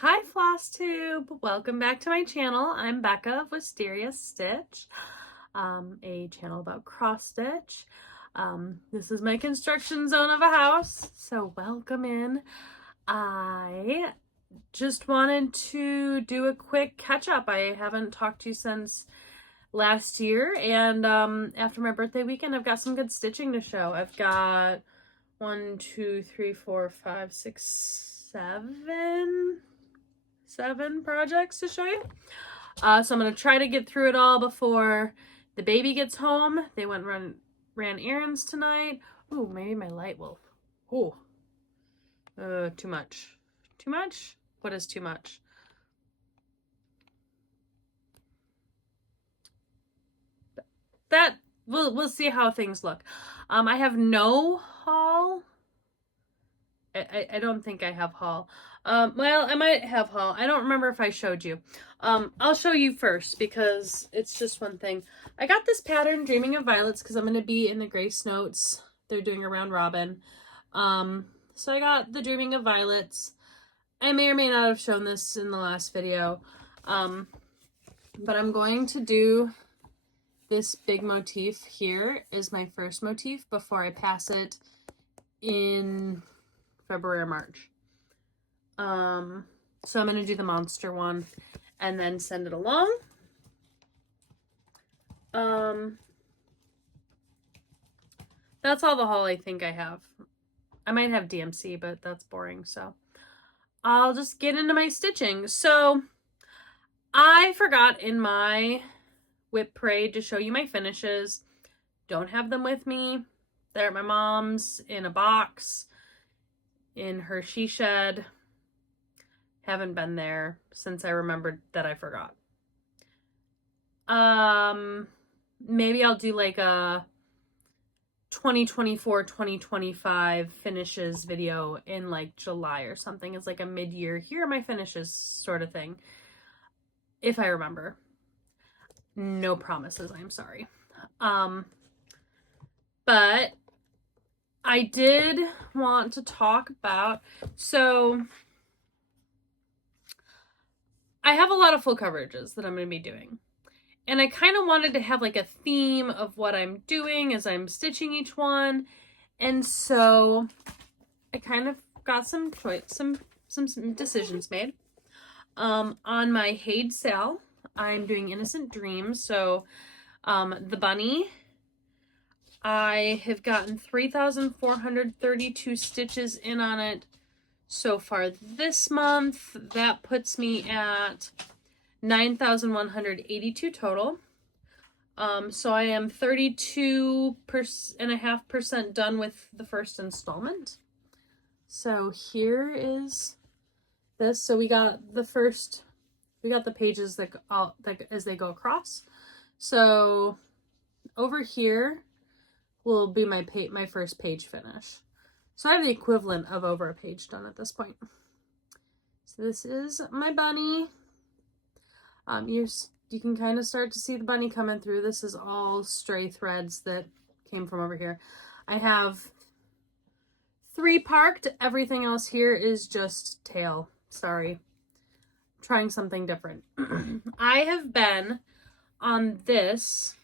Hi Flosstube! Welcome back to my channel. I'm Becca of Wisteria Stitch, a channel about cross stitch. This is my construction zone of a house, so welcome in. I just wanted to do a quick catch up. I haven't talked to you since last year, and after my birthday weekend, I've got some good stitching to show. I've got 1, 2, 3, 4, 5, 6, 7 projects to show you. So I'm going to try to get through it all before the baby gets home. They went and ran errands tonight. Ooh, maybe my light will. Ooh. Too much. Too much? What is too much? That we'll see how things look. I have no haul. I don't think I have haul. Well, I might have haul. I don't remember if I showed you. I'll show you first because it's just one thing. I got this pattern, Dreaming of Violets, because I'm going to be in the Grace Notes. They're doing a round robin. So I got the Dreaming of Violets. I may or may not have shown this in the last video. But I'm going to do this big motif here is my first motif before I pass it in February or March. So I'm going to do the monster one and then send it along. That's all the haul I think I have. I might have DMC, but that's boring, so I'll just get into my stitching. So I forgot in my whip parade to show you my finishes. Don't have them with me. They're at my mom's in a box in her she shed. Haven't been there since I remembered that I forgot. Maybe I'll do like a 2024-2025 finishes video in like July or something. It's like a mid-year, here are my finishes sort of thing. If I remember. No promises, I'm sorry. But I did want to talk about, so I have a lot of full coverages that I'm going to be doing. And I kind of wanted to have like a theme of what I'm doing as I'm stitching each one. And so I kind of got some decisions made. On my HAED sale, I'm doing Innocent Dreams. So the bunny, I have gotten 3,432 stitches in on it so far this month. That puts me at 9,182 total. So I am 32.5% done with the first installment. So here is this. So we got the pages that as they go across. So over here will be my first page finish. So I have the equivalent of over a page done at this point. So this is my bunny. You can kind of start to see the bunny coming through. This is all stray threads that came from over here. I have 3 parked. Everything else here is just tail. Sorry. I'm trying something different. I have been on this.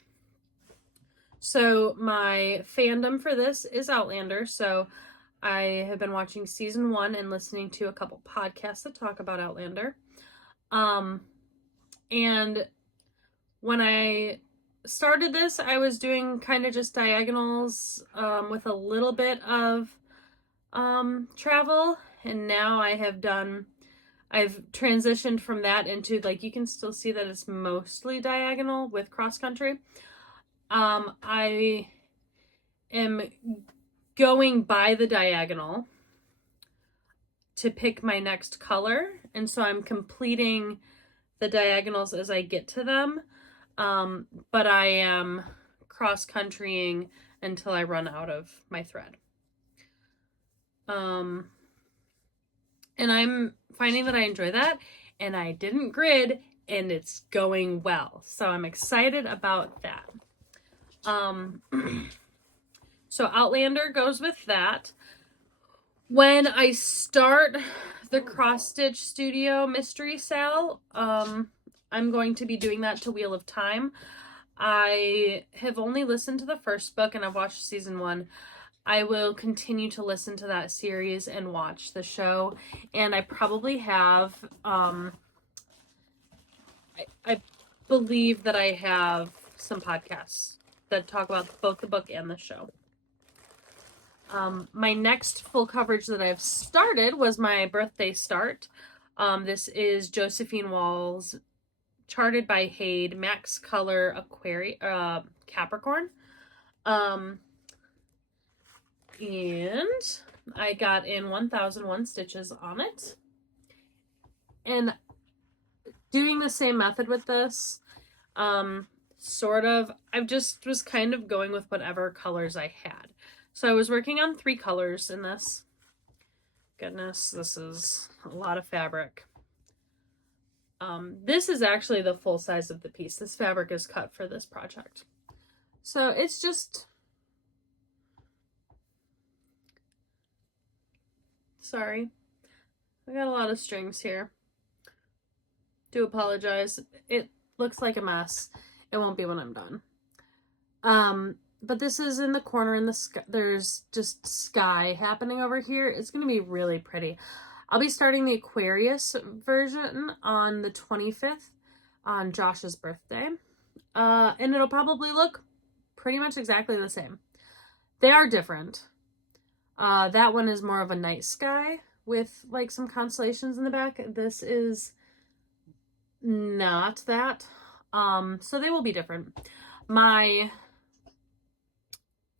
So my fandom for this is Outlander. So I have been watching season 1 and listening to a couple podcasts that talk about Outlander. And when I started this, I was doing kind of just diagonals with a little bit of travel. And now I've transitioned from that into, like, you can still see that it's mostly diagonal with cross country. I am going by the diagonal to pick my next color. And so I'm completing the diagonals as I get to them. But I am cross-countrying until I run out of my thread. And I'm finding that I enjoy that, and I didn't grid, and it's going well. So I'm excited about that. So Outlander goes with that. When I start the Cross Stitch Studio Mystery Sale. I'm going to be doing that to Wheel of Time. I have only listened to the first book and I've watched season 1. I will continue to listen to that series and watch the show. And I probably have, I believe that I have some podcasts that talk about both the book and the show. My next full coverage that I've started was my birthday start. This is Josephine Wall's Charted by HAED Max Color Capricorn. And I got in 1001 stitches on it. And doing the same method with this, sort of, I just was kind of going with whatever colors I had. So I was working on 3 colors in this. Goodness, this is a lot of fabric. This is actually the full size of the piece. This fabric is cut for this project. So it's just... Sorry. I got a lot of strings here. Do apologize. It looks like a mess. It won't be when I'm done. But this is in the corner in the sky. There's just sky happening over here. It's going to be really pretty. I'll be starting the Aquarius version on the 25th on Josh's birthday. And it'll probably look pretty much exactly the same. They are different. That one is more of a night sky with like some constellations in the back. This is not that. So they will be different.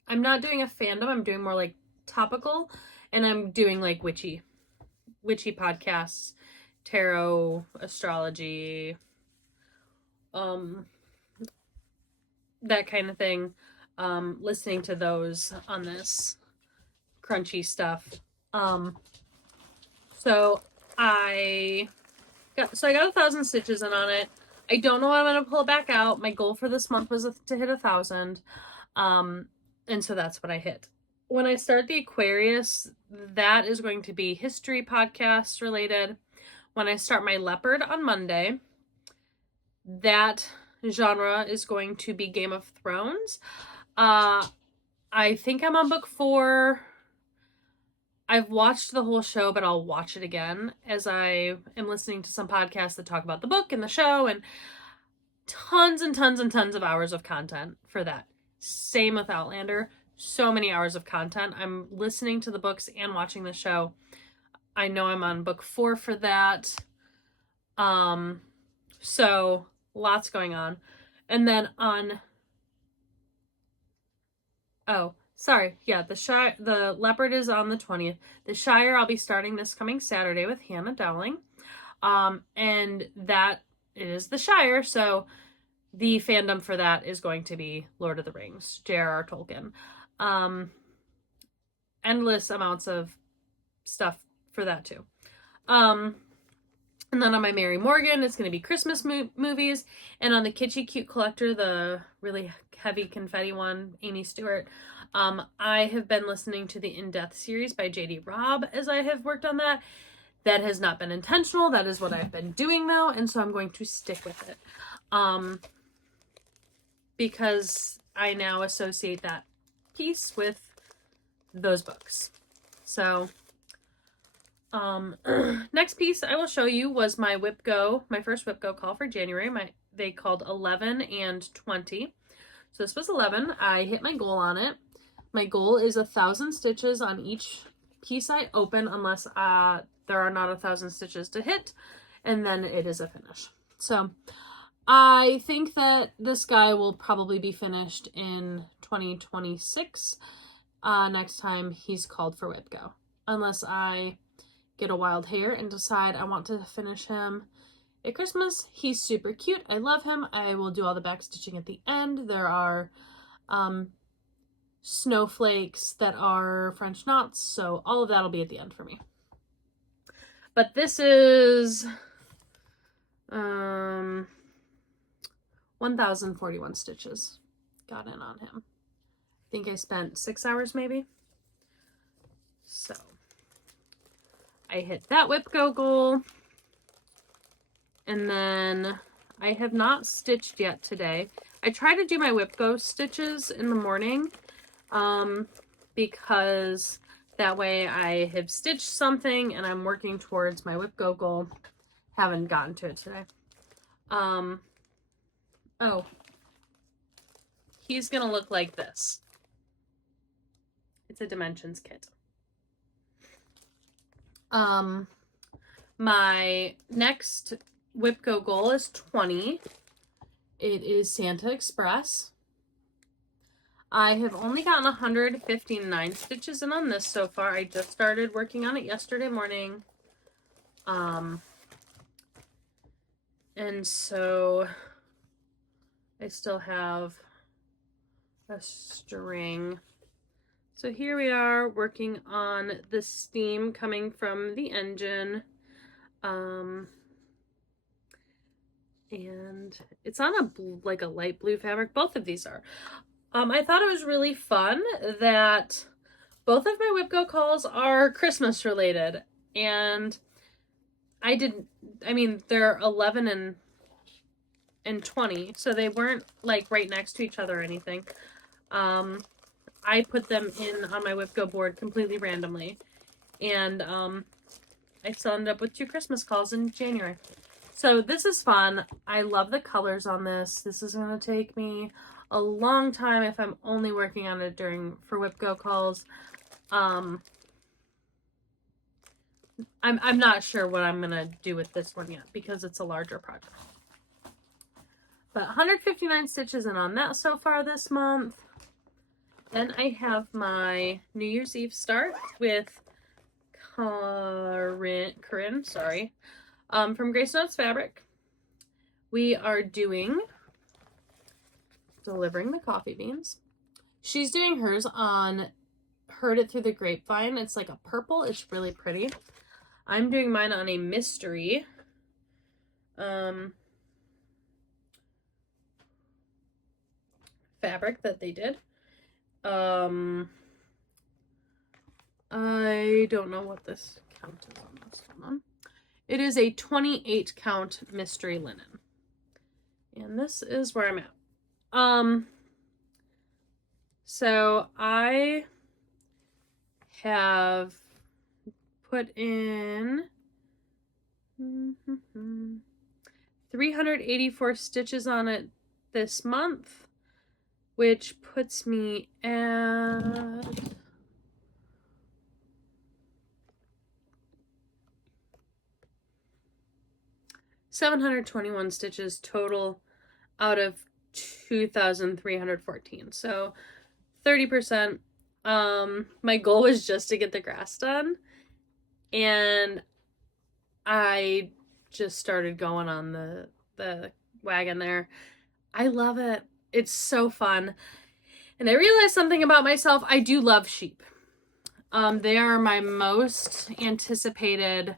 I'm not doing a fandom. I'm doing more like topical, and I'm doing like witchy podcasts, tarot, astrology, that kind of thing. Listening to those on this crunchy stuff. So I got 1,000 stitches in on it. I don't know when I'm gonna pull it back out. My goal for this month was to hit 1,000. And so that's what I hit. When I start the Aquarius, that is going to be history podcast related. When I start my Leopard on Monday, that genre is going to be Game of Thrones. I think I'm on book 4. I've watched the whole show, but I'll watch it again as I am listening to some podcasts that talk about the book and the show, and tons and tons and tons of hours of content for that. Same with Outlander. So many hours of content. I'm listening to the books and watching the show. I know I'm on book 4 for that. So lots going on. And then on... Oh, sorry. Yeah, the Leopard is on the 20th. The Shire I'll be starting this coming Saturday with Hannah Dowling. And that is the Shire, so the fandom for that is going to be Lord of the Rings, J.R.R. Tolkien. Endless amounts of stuff for that too. And then on my Mary Morgan, it's going to be Christmas movies. And on the Kitschy Cute Collector, the really heavy confetti one, Amy Stewart, I have been listening to the In-Depth series by J.D. Robb as I have worked on that. That has not been intentional. That is what I've been doing though. And so I'm going to stick with it. Because I now associate that piece with those books. So, next piece I will show you was my wipgo, my first wipgo call for January. They called 11 and 20. So this was 11. I hit my goal on it. My goal is 1,000 stitches on each piece I open, unless there are not 1,000 stitches to hit, and then it is a finish. So I think that this guy will probably be finished in 2026, next time he's called for wipgo, unless I get a wild hair and decide I want to finish him at Christmas. He's super cute. I love him. I will do all the back stitching at the end. There are snowflakes that are French knots, so all of that will be at the end for me. But this is 1,041 stitches got in on him. I think I spent 6 hours maybe. So I hit that wipgo goal. And then I have not stitched yet today. I try to do my wipgo stitches in the morning because that way I have stitched something and I'm working towards my wipgo goal. Haven't gotten to it today. Oh, he's gonna look like this. It's a dimensions kit. My next wipgo goal is 20. It is Santa Express. I have only gotten 159 stitches in on this so far. I just started working on it yesterday morning. And so I still have a string. So here we are working on the steam coming from the engine. And it's on a like a light blue fabric. Both of these are. I thought it was really fun that both of my wipgo calls are Christmas related, and they're 11 and 20, so they weren't like right next to each other or anything. I put them in on my wipgo board completely randomly, and I still ended up with 2 Christmas calls in January. So this is fun. I love the colors on this. This is going to take me a long time if I'm only working on it for wipgo calls. I'm not sure what I'm going to do with this one yet because it's a larger project. But 159 stitches in on that so far this month. Then I have my New Year's Eve start with Corinne, from Grace Notes Fabric. We are delivering the coffee beans. She's doing hers on Heard It Through the Grapevine. It's like a purple. It's really pretty. I'm doing mine on a mystery. Fabric that they did. I don't know what this count is on this one. It is a 28 count mystery linen. And this is where I'm at. So I have put in 384 stitches on it this month, which puts me at 721 stitches total out of 2,314. So 30%. My goal was just to get the grass done, and I just started going on the wagon there. I love it. It's so fun. And I realized something about myself. I do love sheep. They are my most anticipated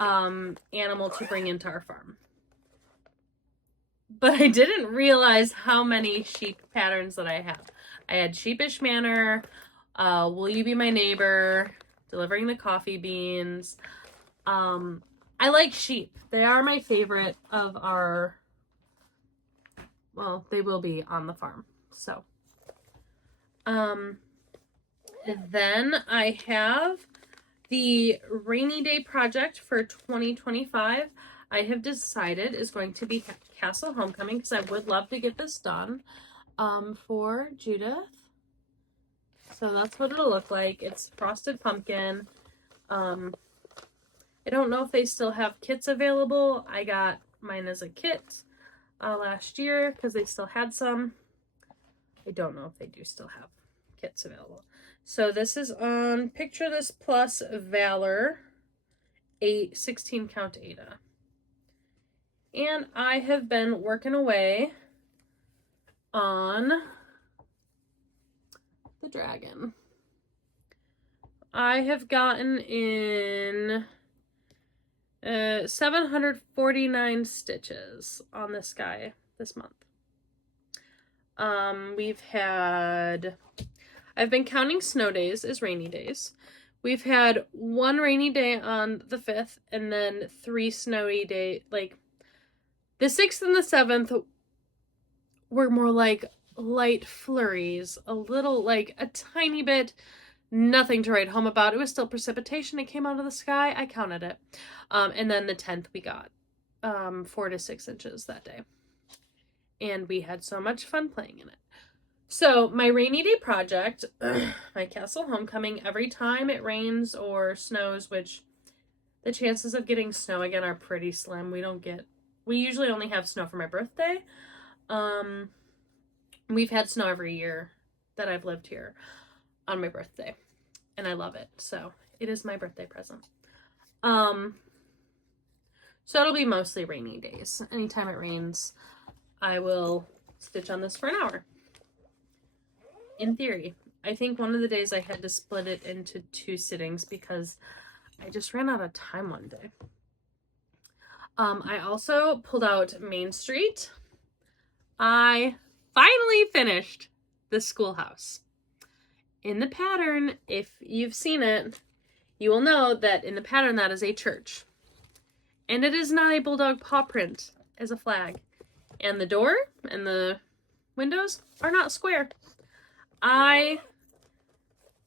animal to bring into our farm. But I didn't realize how many sheep patterns that I have. I had Sheepish Manor, Will You Be My Neighbor, Delivering the Coffee Beans. I like sheep. They are my favorite of our, well, they will be on the farm. So, then I have the rainy day project for 2025. I have decided is going to be Castle Homecoming because I would love to get this done for Judith. So that's what it'll look like. It's frosted pumpkin. I don't know if they still have kits available. I got mine as a kit last year because they still had some. I don't know if they do still have kits available. So this is on Picture This Plus Valor 16 count Aida. And I have been working away on the dragon. I have gotten in 749 stitches on this guy this month. I've been counting snow days as rainy days. We've had one rainy day on the 5th and then 3 snowy days. Like, the 6th and the 7th were more like light flurries, a little, like a tiny bit, nothing to write home about. It was still precipitation. It came out of the sky. I counted it. And then the 10th we got 4 to 6 inches that day. And we had so much fun playing in it. So my rainy day project, my castle homecoming, every time it rains or snows, which the chances of getting snow again are pretty slim. We usually only have snow for my birthday. We've had snow every year that I've lived here on my birthday, and I love it. So it is my birthday present. So it'll be mostly rainy days. Anytime it rains, I will stitch on this for an hour. In theory. I think one of the days I had to split it into 2 sittings because I just ran out of time one day. I also pulled out Main Street. I finally finished the schoolhouse. In the pattern, if you've seen it, you will know that in the pattern that is a church. And it is not a bulldog paw print as a flag. And the door and the windows are not square. I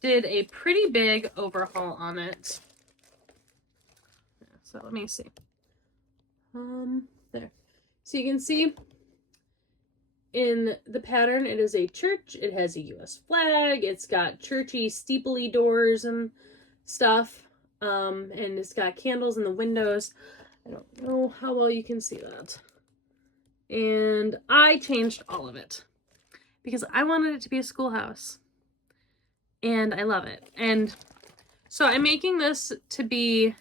did a pretty big overhaul on it. So let me see. There. So you can see in the pattern, it is a church. It has a US flag. It's got churchy, steepley doors and stuff. And it's got candles in the windows. I don't know how well you can see that. And I changed all of it because I wanted it to be a schoolhouse. And I love it. And so I'm making this to be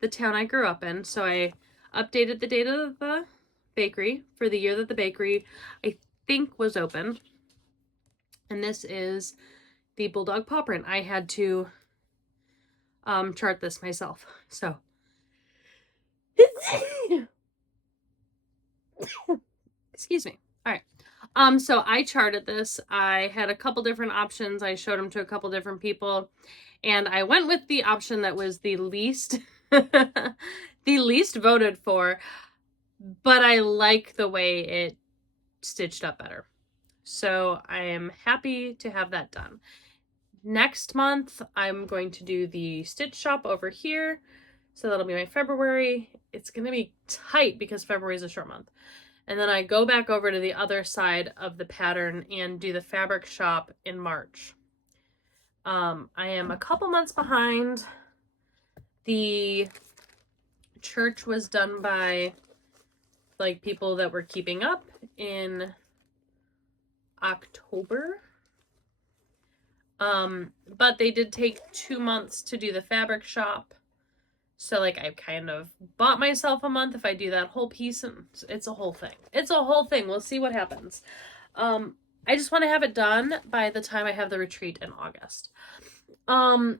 the town I grew up in. So I updated the date of the bakery for the year that the bakery, I think, was open. And this is the bulldog paw print. I had to chart this myself. So excuse me. All right. So I charted this. I had a couple different options. I showed them to a couple different people, and I went with the option that was the least the least voted for, but I like the way it stitched up better. So I am happy to have that done. Next month, I'm going to do the stitch shop over here. So that'll be my February. It's going to be tight because February is a short month. And then I go back over to the other side of the pattern and do the fabric shop in March. I am a couple months behind. The church was done by like people that were keeping up in October. But they did take 2 months to do the fabric shop. So like I kind of bought myself a month if I do that whole piece, and it's a whole thing. It's a whole thing. We'll see what happens. I just want to have it done by the time I have the retreat in August.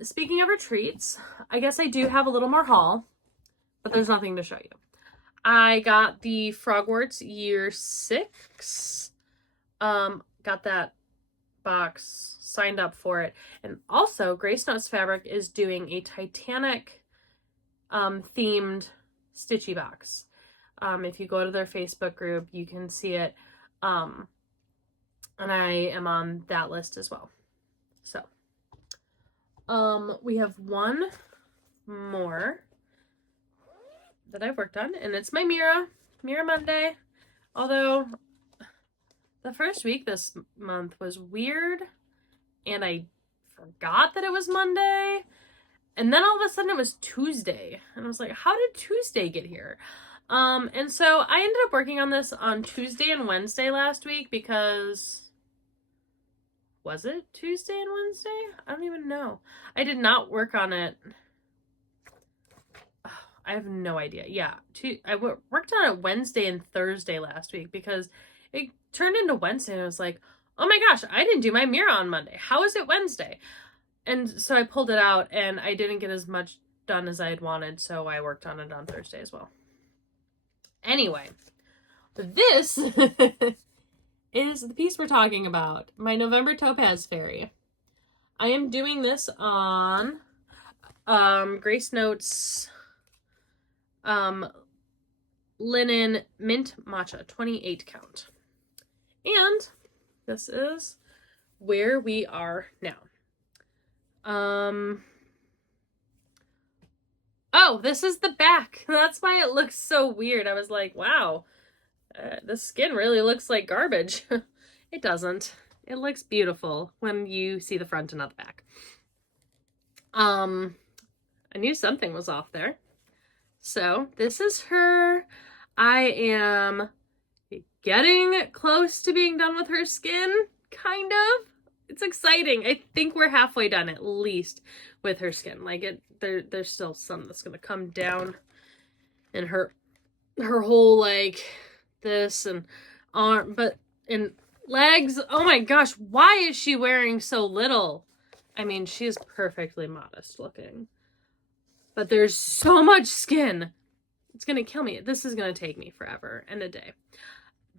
Speaking of retreats, I guess I do have a little more haul, but there's nothing to show you. I got the Frogwarts year 6. Got that box, signed up for it. And also Grace Notes Fabric is doing a Titanic themed stitchy box. If you go to their Facebook group, you can see it. And I am on that list as well. So, we have one more that I've worked on, and it's my Mira Monday. Although the first week this month was weird, and I forgot that it was Monday. And then all of a sudden it was Tuesday. And I was like, how did Tuesday get here? And so I ended up working on this on Tuesday and Wednesday last week because... Was it Tuesday and Wednesday? I don't even know. I did not work on it. I have no idea. Yeah. I worked on it Wednesday and Thursday last week because it turned into Wednesday and I was like, oh my gosh, I didn't do my Mira on Monday. How is it Wednesday? And so I pulled it out and I didn't get as much done as I had wanted, so I worked on it on Thursday as well. Anyway, this is the piece we're talking about, my November Topaz Fairy. I am doing this on Grace Notes linen mint matcha 28 count. And this is where we are now. Oh, this is the back. That's why it looks so weird. I was like, wow, the skin really looks like garbage. It doesn't. It looks beautiful when you see the front and not the back. I knew something was off there. So this is her. I am getting close to being done with her skin, kind of. It's exciting. I think we're halfway done at least with her skin. Like there's still some that's gonna come down, and her whole like this and arm, but in legs. Oh my gosh, why is she wearing so little? I mean, she is perfectly modest looking, but there's so much skin. It's gonna kill me. This is gonna take me forever and a day.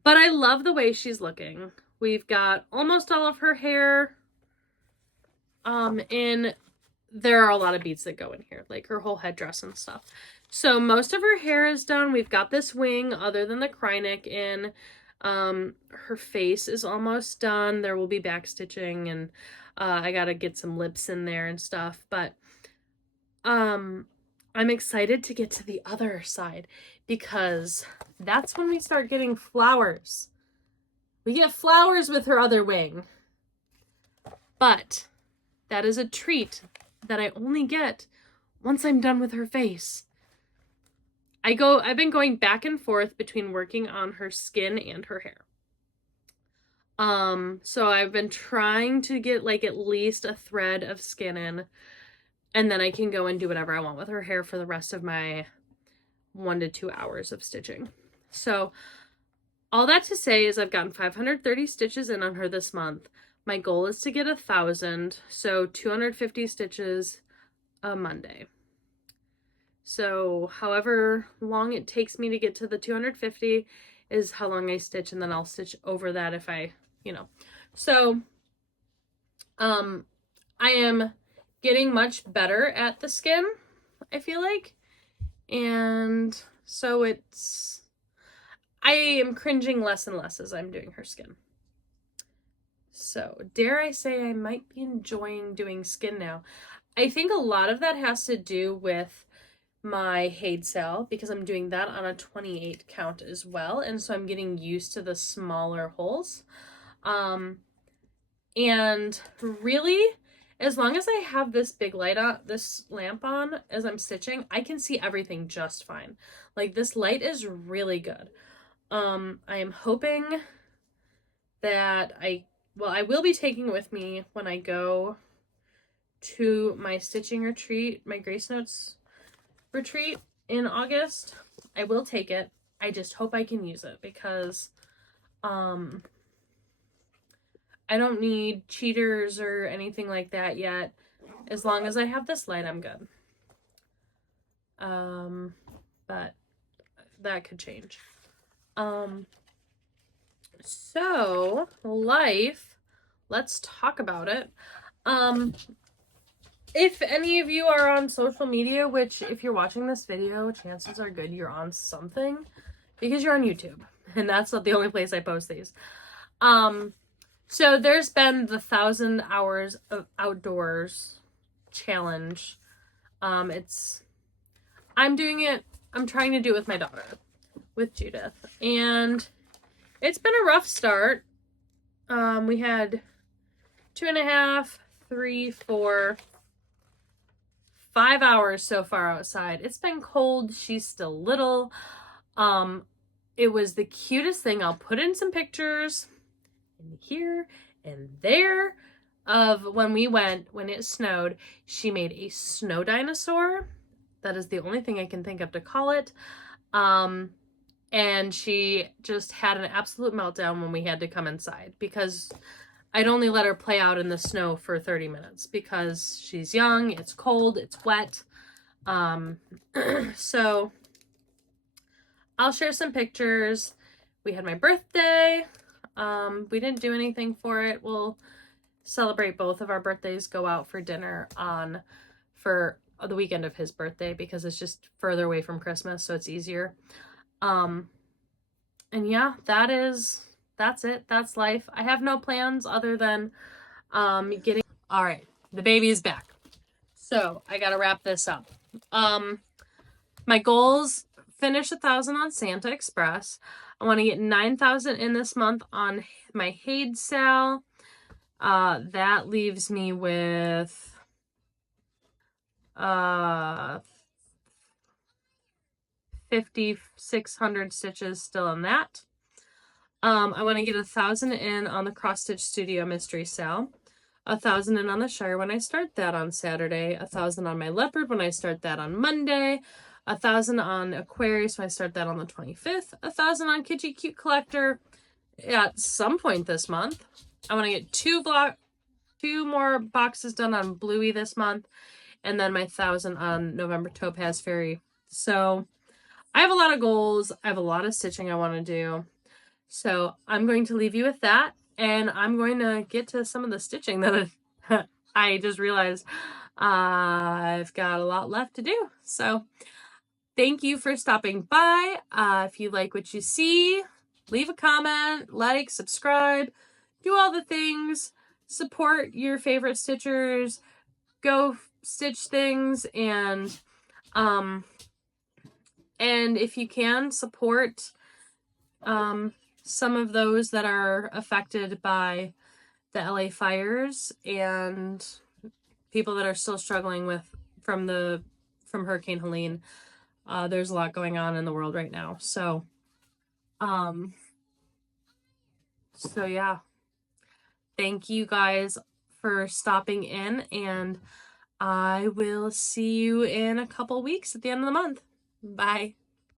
But I love the way she's looking. We've got almost all of her hair in. There are a lot of beads that go in here, like her whole headdress and stuff. So most of her hair is done. We've got this wing other than the krynic in. Her face is almost done. There will be back stitching, and I gotta get some lips in there and stuff. But I'm excited to get to the other side because that's when we start getting flowers. We get flowers with her other wing. But that is a treat that I only get once I'm done with her face. I've been going back and forth between working on her skin and her hair. So I've been trying to get like at least a thread of skin in, and then I can go and do whatever I want with her hair for the rest of my 1 to 2 hours of stitching. So all that to say is I've gotten 530 stitches in on her this month. My goal is to get 1,000, so 250 stitches a Monday. So however long it takes me to get to the 250 is how long I stitch, and then I'll stitch over that if I, So I am getting much better at the skin, I feel like. And so I am cringing less and less as I'm doing her skin. So dare I say I might be enjoying doing skin now. I think a lot of that has to do with my HAED sale because I'm doing that on a 28 count as well. And so I'm getting used to the smaller holes. And really, as long as I have this big light on, this lamp on as I'm stitching, I can see everything just fine. Like this light is really good. I am hoping that I will be taking it with me when I go to my stitching retreat, my Grace Notes retreat in August. I will take it. I just hope I can use it because I don't need cheaters or anything like that yet. As long as I have this light, I'm good. But that could change. So life, let's talk about it. If any of you are on social media, which if you're watching this video, chances are good you're on something because you're on YouTube, and that's not the only place I post these. So there's been the 1,000 hours of outdoors challenge. I'm doing it. I'm trying to do it with my daughter, with Judith, and it's been a rough start. We had 2.5, 3, 4, 5 hours so far outside. It's been cold. She's still little. It was the cutest thing. I'll put in some pictures in here and there of when it snowed. She made a snow dinosaur. That is the only thing I can think of to call it. And she just had an absolute meltdown when we had to come inside because I'd only let her play out in the snow for 30 minutes because she's young, it's cold, it's wet. So I'll share some pictures. We had my birthday. We didn't do anything for it. We'll celebrate both of our birthdays, go out for dinner for the weekend of his birthday because it's just further away from Christmas, so it's easier. And yeah, that's it. That's life. I have no plans other than getting all right, the baby is back. So I gotta wrap this up. My goals: finish 1,000 on Santa Express. I want to get 9,000 in this month on my HAED sale. That leaves me with 5,600 stitches still in that. I want to get 1,000 in on the Cross Stitch Studio Mystery Sale. 1,000 in on the Shire when I start that on Saturday. 1,000 on my Leopard when I start that on Monday. 1,000 on Aquarius when I start that on the 25th. 1,000 on Kitschy Cute Collector at some point this month. I want to get two more boxes done on Bluey this month, and then my 1,000 on November Topaz Fairy. So I have a lot of goals. I have a lot of stitching I want to do. So I'm going to leave you with that, and I'm going to get to some of the stitching that I just realized I've got a lot left to do. So thank you for stopping by. If you like what you see, leave a comment, like, subscribe, do all the things, support your favorite stitchers, go stitch things, and if you can, support some of those that are affected by the LA fires and people that are still struggling from Hurricane Helene. There's a lot going on in the world right now. So yeah. Thank you guys for stopping in, and I will see you in a couple weeks at the end of the month. Bye.